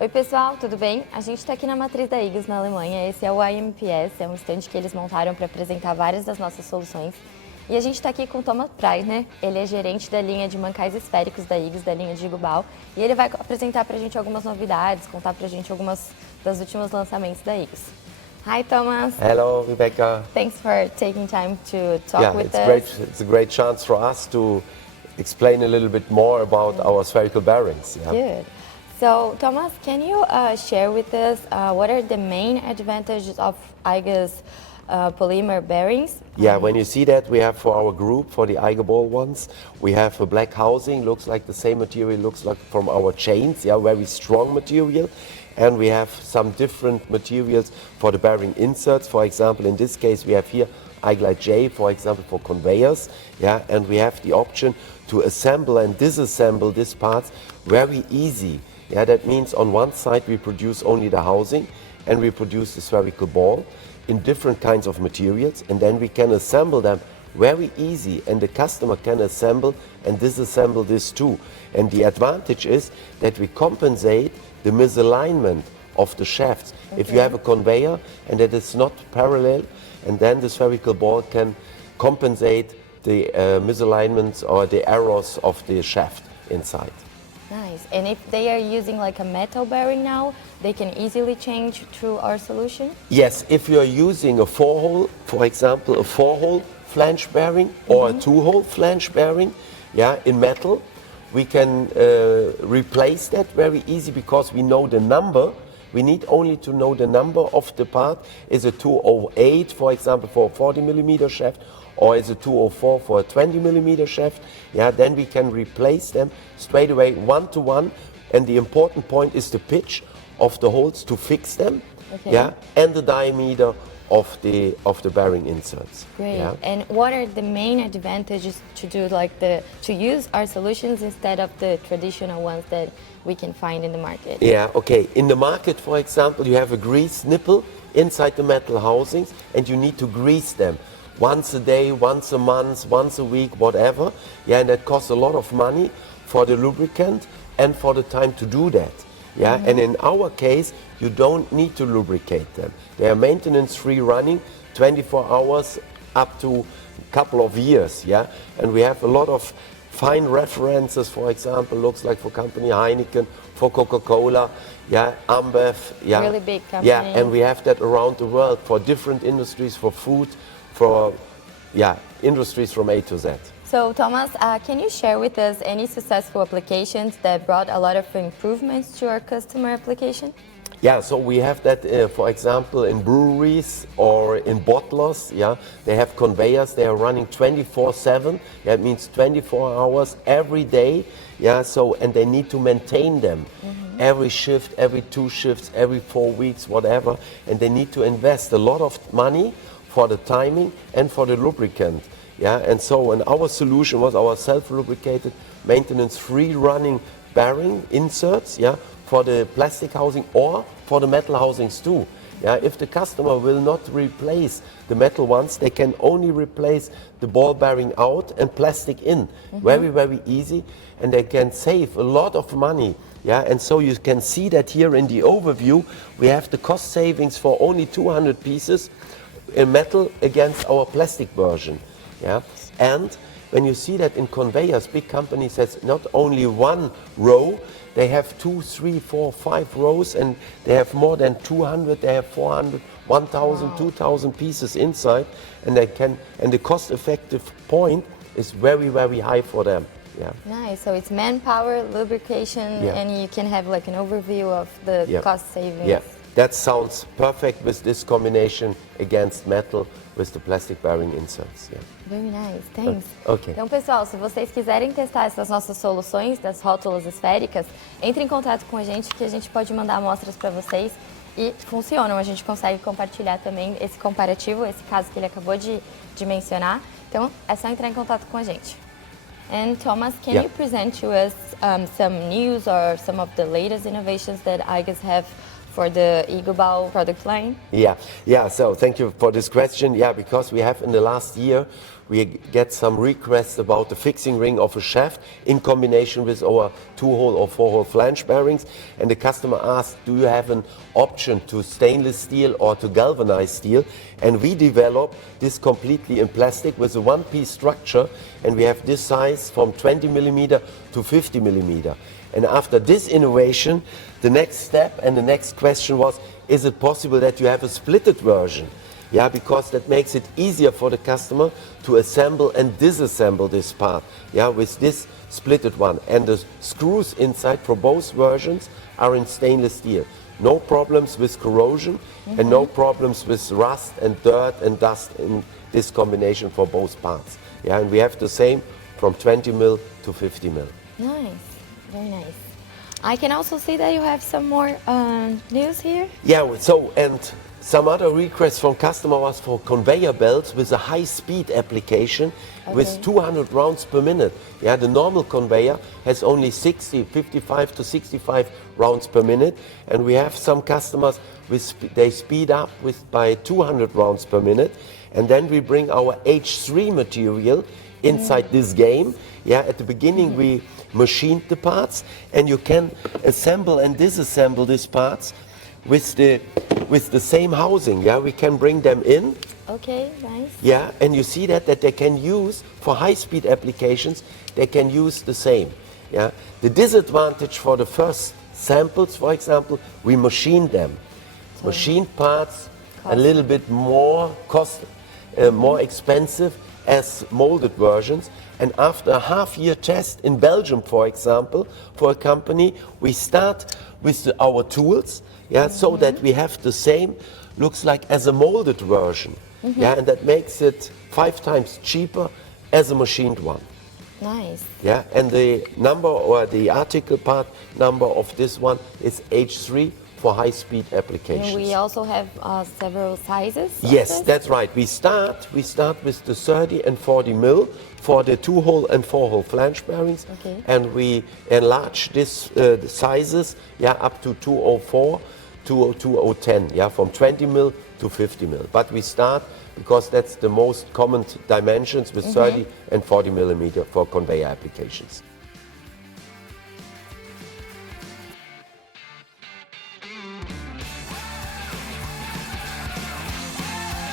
Oi pessoal, tudo bem? A gente está aqui na matriz da igus na Alemanha. Esse é o IMPS, é um stand que eles montaram para apresentar várias das nossas soluções. E a gente está aqui com o Thomas Preissner, ele é gerente da linha de mancais esféricos da igus, da linha de igubal. E ele vai apresentar para a gente algumas novidades, contar para a gente algumas das últimos lançamentos da igus. Hi Thomas. Hello Rebecca. Thanks for taking time to talk with us. It's a great chance for us to explain a little bit more about our spherical bearings. Yeah? Good. So Thomas, can you share with us what are the main advantages of igus polymer bearings? Yeah, when you see that, we have for our group, for the igubal ones, we have a black housing, looks like the same material, looks like from our chains, yeah, very strong material. And we have some different materials for the bearing inserts. For example, in this case, we have here iGlide J, for example, for conveyors, yeah, and we have the option to assemble and disassemble these parts very easy. Yeah, that means on one side we produce only the housing and we produce the spherical ball in different kinds of materials, and then we can assemble them very easy, and the customer can assemble and disassemble this too. And the advantage is that we compensate the misalignment of the shafts. Okay. If you have a conveyor and it is not parallel, and then the spherical ball can compensate the misalignments or the errors of the shaft inside. Nice. And if they are using like a metal bearing now, they can easily change through our solution? Yes, if you are using a 4-hole, for example, a 4-hole flange bearing or a 2-hole flange bearing, yeah, in metal, we can replace that very easy because we know the number. We need only to know the number of the part. Is a 208, for example, for a 40 millimeter shaft, or is a 204 for a 20 millimeter shaft? Yeah, then we can replace them straight away, one to one. And the important point is the pitch of the holes to fix them, okay. Yeah, and the diameter of the bearing inserts. Great. Yeah. And what are the main advantages to do to use our solutions instead of the traditional ones that we can find in the market? Yeah, okay. In the market, for example, you have a grease nipple inside the metal housings and you need to grease them once a day, once a month, once a week, whatever. Yeah, and that costs a lot of money for the lubricant and for the time to do that. Yeah, and in our case, you don't need to lubricate them. They are maintenance-free running, 24 hours up to a couple of years. Yeah, and we have a lot of fine references. For example, looks like for company Heineken, for Coca-Cola, yeah, Ambev, yeah, really big company. Yeah, and we have that around the world for different industries, for food, for industries from A to Z. So Thomas, can you share with us any successful applications that brought a lot of improvements to our customer application? Yeah, so we have that, for example, in breweries or in bottlers. Yeah, they have conveyors. They are running 24/7. That means 24 hours every day. Yeah, so and they need to maintain them every shift, every 2 shifts, every 4 weeks, whatever. And they need to invest a lot of money for the timing and for the lubricant. Yeah, and so and our solution was our self-lubricated, maintenance-free running bearing inserts. Yeah, for the plastic housing or for the metal housings too. Yeah, if the customer will not replace the metal ones, they can only replace the ball bearing out and plastic in. Very, very easy, and they can save a lot of money. Yeah, and so you can see that here in the overview, we have the cost savings for only 200 pieces in metal against our plastic version. Yeah, and when you see that in conveyors, big companies has not only one row, they have 2, 3, 4, 5 rows, and they have more than 200, they have 400, 1,000, 2,000 pieces inside, and they can, and the cost-effective point is very, very high for them. Yeah. Nice. So it's manpower, lubrication, and you can have like an overview of the cost savings. Yeah, that sounds perfect with this combination against metal with the plastic bearing inserts. Yeah. Very nice, thanks. Okay. Então, pessoal, se vocês quiserem testar essas nossas soluções das rótulas esféricas, entre em contato com a gente que a gente pode mandar amostras para vocês e funcionam. A gente consegue compartilhar também esse comparativo, esse caso que ele acabou de mencionar. Então, é só entrar em contato com a gente. And Thomas, can you present to us some news or some of the latest innovations that igus have for the igubal product line? Yeah. So thank you for this question. Yeah, because we have in the last year, we get some requests about the fixing ring of a shaft in combination with our 2-hole or 4-hole flange bearings. And the customer asked, do you have an option to stainless steel or to galvanized steel? And we developed this completely in plastic with a one-piece structure. And we have this size from 20 millimeter to 50 millimeter. And after this innovation, the next step and the next question was, is it possible that you have a splitted version? Yeah, because that makes it easier for the customer to assemble and disassemble this part, yeah, with this splitted one. And the screws inside for both versions are in stainless steel. No problems with corrosion and no problems with rust and dirt and dust in this combination for both parts. Yeah, and we have the same from 20 mil to 50 mil. Nice, very nice. I can also see that you have some more news here. Yeah, so, and some other requests from customer was for conveyor belts with a high-speed application with 200 rounds per minute. Yeah, the normal conveyor has only 55 to 65 rounds per minute, and we have some customers they speed up by 200 rounds per minute, and then we bring our H3 material inside this game. Yeah, at the beginning we machined the parts, and you can assemble and disassemble these parts with the same housing. Yeah, we can bring them in. Okay, nice. Yeah, and you see that they can use for high-speed applications. They can use the same. Yeah, the disadvantage for the first samples, for example, we machined them. So machined parts a little bit more more expensive as molded versions. And after a half-year test in Belgium, for example, for a company, we start with our tools. Yeah, so that we have the same, looks like as a molded version. Yeah, and that makes it 5 times cheaper as a machined one. Nice. Yeah, and the number or the article part number of this one is H3 for high-speed applications. And we also have several sizes. Yes, that's right. We start with the 30 and 40 mil for the 2-hole and 4-hole flange bearings, and we enlarge this the sizes, yeah, up to 204 to 2010, yeah, from 20 mil to 50 mil. But we start because that's the most common dimensions with 30 and 40 millimeter for conveyor applications.